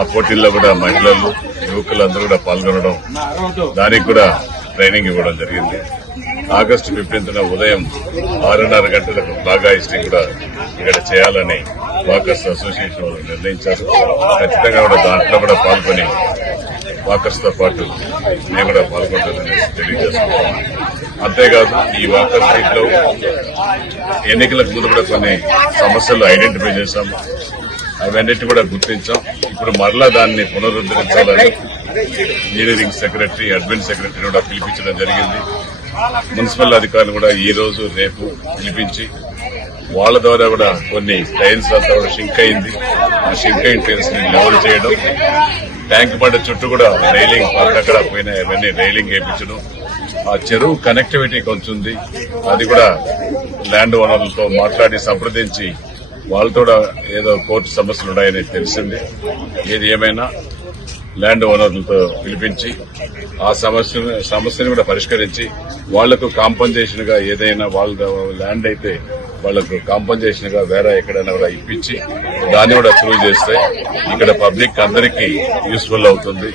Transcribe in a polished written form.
ఆ పోటీల్లో కూడా మహిళలు యువకులందరూ కూడా పాల్గొనడం, దానికి కూడా ట్రైనింగ్ ఇవ్వడం జరిగింది. ఆగస్టు 15న ఉదయం 6:30 గంటలకు ఫ్లాగ్ హాయిస్టింగ్ కూడా ఇక్కడ చేయాలని వాకర్స్ అసోసియేషన్ వాళ్ళు నిర్ణయించారు. ఖచ్చితంగా కూడా దాంట్లో కూడా పాల్గొని వాకర్స్ తో పాటు మేము కూడా పాల్గొంటామని తెలియజేసుకుంటాం. అంతేకాదు ఈ వాకర్ సైట్ లో ఎన్నికలకు ముందు కూడా కొన్ని సమస్యలు ఐడెంటిఫై చేశాము. అవన్నిటి కూడా గుర్తించాం. ఇప్పుడు మరలా దాన్ని పునరుద్ధరించాలని ఇంజనీరింగ్ సెక్రటరీ, అడ్మిన్ సెక్రటరీ కూడా పిలిపించడం జరిగింది. మున్సిపల్ అధికారులు కూడా ఈ రోజు రేపు పిలిపించి వాళ్ల ద్వారా కూడా కొన్ని టైల్స్ అంతా కూడా షింక్ అయింది. ఆ షింక్ అయిన టైల్స్ ని లెవెల్ చేయడం, ట్యాంక్ బండ చుట్టూ కూడా రైలింగ్ అక్కడక్కడ పోయినా అవన్నీ రైలింగ్ వేయించడం, ఆ చెరువు కనెక్టివిటీ కొంచెం ఉంది, అది కూడా ల్యాండ్ ఓనర్లతో మాట్లాడి సంప్రదించి వాళ్ళతో ఏదో కోర్టు సమస్యలు ఉన్నాయని తెలిసింది. ఏది ఏమైనా ల్యాండ్ ఓనర్లతో పిలిపించి ఆ సమస్యను కూడా పరిష్కరించి వాళ్లకు కాంపన్సేషన్ గా ఏదైనా వాళ్ళ ల్యాండ్ అయితే వాళ్లకు కాంపన్సేషన్ గా వేరే ఎక్కడైనా కూడా ఇప్పించి దాన్ని కూడా అప్రూవ్ చేస్తే ఇక్కడ పబ్లిక్ అందరికీ యూస్ఫుల్ అవుతుంది.